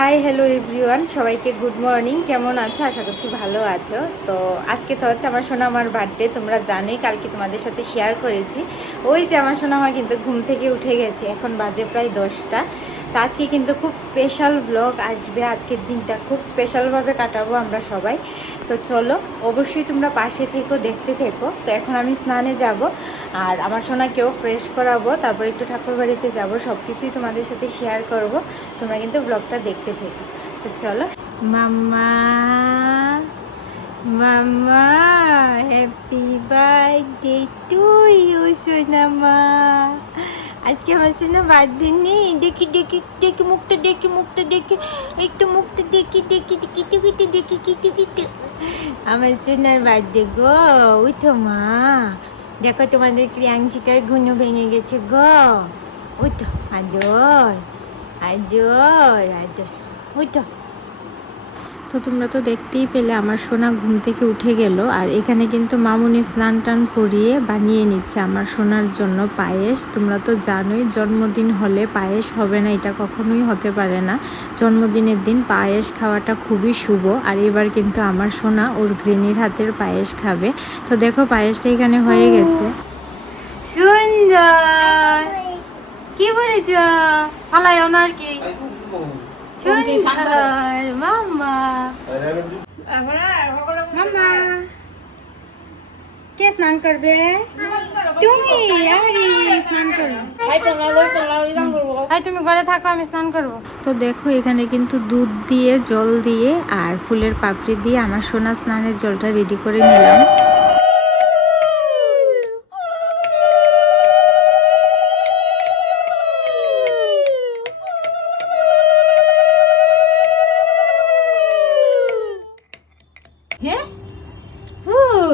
High hello everyone সবাইকে good morning কেমন আছো? আশা করছি ভালো আছো। তো আজকে তো হচ্ছে আমার সোনা আমার বার্থডে তোমরা জানোই, কালকে তোমাদের সাথে শেয়ার করেছি। ওই যে আমার সোনা আমার কিন্তু ঘুম থেকে উঠে গেছে, এখন বাজে প্রায় দশটা। তো আজকে কিন্তু খুব স্পেশাল ব্লগ আসবে। আজকের দিনটা খুব স্পেশালভাবে কাটাবো আমরা সবাই। তো চলো, অবশ্যই তোমরা পাশে থেকো, দেখতে থেকো। তো এখন আমি স্নানে যাব আর আমার সোনাকেও ফ্রেশ করাবো। তারপর একটু ঠাকুর বাড়িতে যাব সব কিছুই তোমাদের সাথে শেয়ার করব। তোমরা কিন্তু ব্লগটা দেখতে থেকো। তো চলো। Mumma mumma happy birthday to you সোনামা। আজকে আমার সোনা বার্থডে নেই দেখি দেখি দেখি মুখটা দেখি মুখটা, দেখি। একটু মুখটা দেখি দেখি কিটু কিটু দেখি কিটু কিটু আমার সোনার বার্থডে গো, উঠো মা। দেখো তোমাদের ক্রিয়াংশিকার ঘুনো ভেঙে গেছে গো। উঠো, আদর আদর আদর, উঠো। তো তোমরা তো দেখতেই পেলে আমার সোনা ঘুম থেকে উঠে গেল আর এখানে কিন্তু মামুনি স্নান টান করিয়ে বানিয়ে নিচ্ছে আমার সোনার জন্য পায়েস। তোমরা তো জানোই জন্মদিন হলে পায়েস হবে না, এটা কখনোই হতে পারে না। জন্মদিনের দিন পায়েস খাওয়াটা খুবই শুভ আর এবার কিন্তু আমার সোনা ওর গৃহিণীর হাতের পায়েস খাবে। তো দেখো পায়েসটা এখানে হয়ে গেছে। কি বলেছ ফালাই ওনার কি। সুন্দর মামা মামা কে স্নান করবে? তুমি আরে স্নান করো ভাই তুমি ঘরে থাকো আমি স্নান করব। তো দেখো এখানে কিন্তু দুধ দিয়ে জল দিয়ে আর ফুলের পাপড়ি দিয়ে আমার সোনা স্নানের জলটা রেডি করে নিলাম।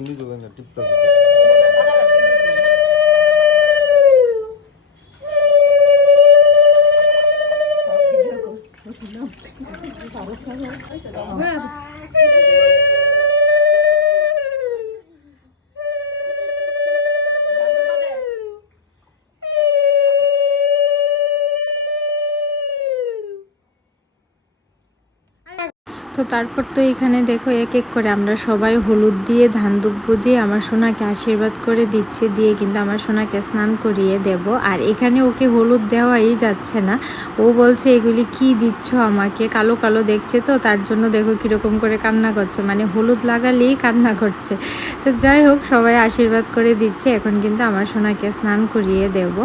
வந்து டிப்டாக் তো তারপর তো এখানে দেখো এক এক করে আমরা সবাই হলুদ দিয়ে, ধান দুব্য দিয়ে, আমার সোনাকে আশীর্বাদ করে দিচ্ছে, দিয়ে কিন্তু আমার সোনাকে স্নান করিয়ে দেব। আর এখানে ওকে হলুদ দেওয়াই যাচ্ছে না। ও বলছে, এগুলি কি দিচ্ছ আমাকে? কালো কালো দেখছে তো, তার জন্য দেখো কীরকম করে কান্না করছে। মানে হলুদ লাগালেই কান্না করছে। তো যাই হোক, সবাই আশীর্বাদ করে দিচ্ছে, এখন কিন্তু আমার সোনাকে স্নান করিয়ে দেব।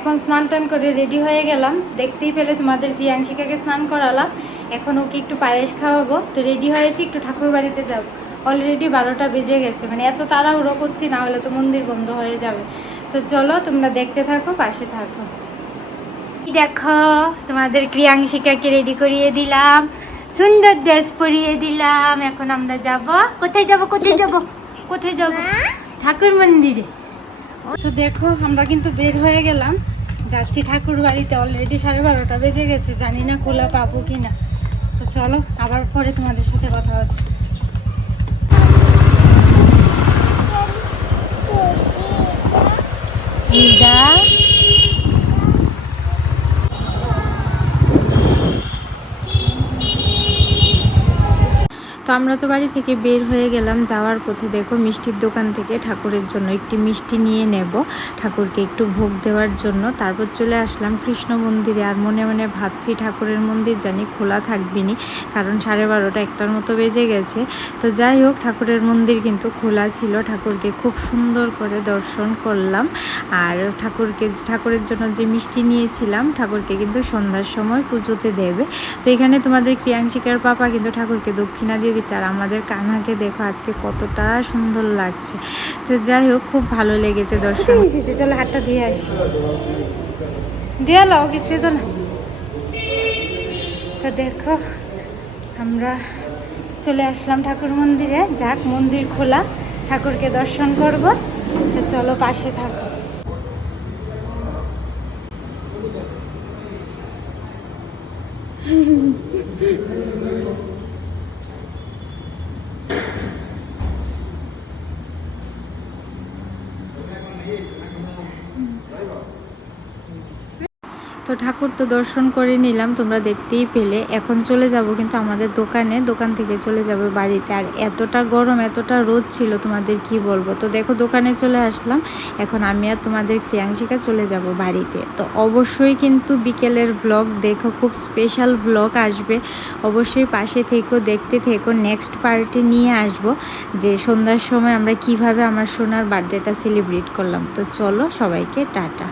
এখন স্নান টান করে রেডি হয়ে গেলাম। দেখতেই পেলে তোমাদের প্রিয়াংশিকাকে স্নান করালাম। এখন ওকে একটু পায়েস খাওয়াবো। তো রেডি হয়েছি একটু ঠাকুর বাড়িতে যাব। অলরেডি বারোটা বেজে গেছে। মানে এত তাড়াহুড়ো করছি না হলে তো মন্দির বন্ধ হয়ে যাবে। তো চলো তোমরা দেখতে থাকো পাশে থাকো। দেখো তোমাদের প্রিয়াংশিকাকে রেডি করিয়ে দিলাম। সুন্দর ড্রেস পরিয়ে দিলাম। এখন আমরা যাব। কোথায় যাব কোথায় যাব? কোথায় যাব? ঠাকুর মন্দিরে। তো দেখো আমরা কিন্তু বের হয়ে গেলাম। যাচ্ছি ঠাকুর বাড়িতে। অলরেডি সাড়ে বারোটা বেজে গেছে। জানি না খোলা পাবো কি না তো চলো আবার পরে তোমাদের সাথে কথা হচ্ছে। দিদা তো আমরা তো বাড়ি থেকে বের হয়ে গেলাম, যাওয়ার পথে দেখো মিষ্টির দোকান থেকে ঠাকুরের জন্য একটি মিষ্টি নিয়ে নেব, ঠাকুরকে একটু ভোগ দেওয়ার জন্য। তারপর চলে আসলাম কৃষ্ণ মন্দিরে, আর মনে মনে ভাবছি ঠাকুরের মন্দির জানি খোলা থাকবিনি, কারণ সাড়ে বারোটা একটার মতো বেজে গেছে। তো যাই হোক, ঠাকুরের মন্দির কিন্তু খোলা ছিল, ঠাকুরকে খুব সুন্দর করে দর্শন করলাম। আর ঠাকুরকে, ঠাকুরের জন্য যে মিষ্টি নিয়েছিলাম, ঠাকুরকে কিন্তু সন্ধ্যার সময় পুজোতে দেবে। তো এখানে তোমাদের ক্রিয়াংশিকার পাপা কিন্তু ঠাকুরকে দক্ষিণা দিয়ে আর আমাদের কানাকে দেখো আজকে কতটা সুন্দর লাগছে। তো যাই হোক, খুব ভালো লেগেছে দর্শন। চলো হাতটা দিয়ে আসি। দিয়ে লাও কিছু তো না তো দেখো, আমরা চলে আসলাম ঠাকুর মন্দিরে। যাক, মন্দির খোলা, ঠাকুরকে দর্শন করব। তো চলো পাশে থাকো। তো ঠাকুর তো দর্শন করে নিলাম, তোমরা দেখতেই পেলে। এখন চলে যাব কিন্তু আমাদের দোকানে, দোকান থেকে চলে যাব বাড়িতে। আর এতটা গরম, এতটা রোদ ছিল, তোমাদের কি বলব? তো দেখো, দোকানে চলে আসলাম। এখন আমি আর তোমাদের ক্রিয়াংশিকা চলে যাব বাড়িতে। তো অবশ্যই কিন্তু বিকেলের ব্লগ দেখো, খুব স্পেশাল ব্লগ আসবে। অবশ্যই পাশে থেকো, দেখতে থেকো। নেক্সট পার্টি নিয়ে আসব, যে সন্ধ্যার সময় আমরা কীভাবে আমার সোনার বার্থডেটা সেলিব্রেট করলাম। তো চলো সবাইকে টাটা।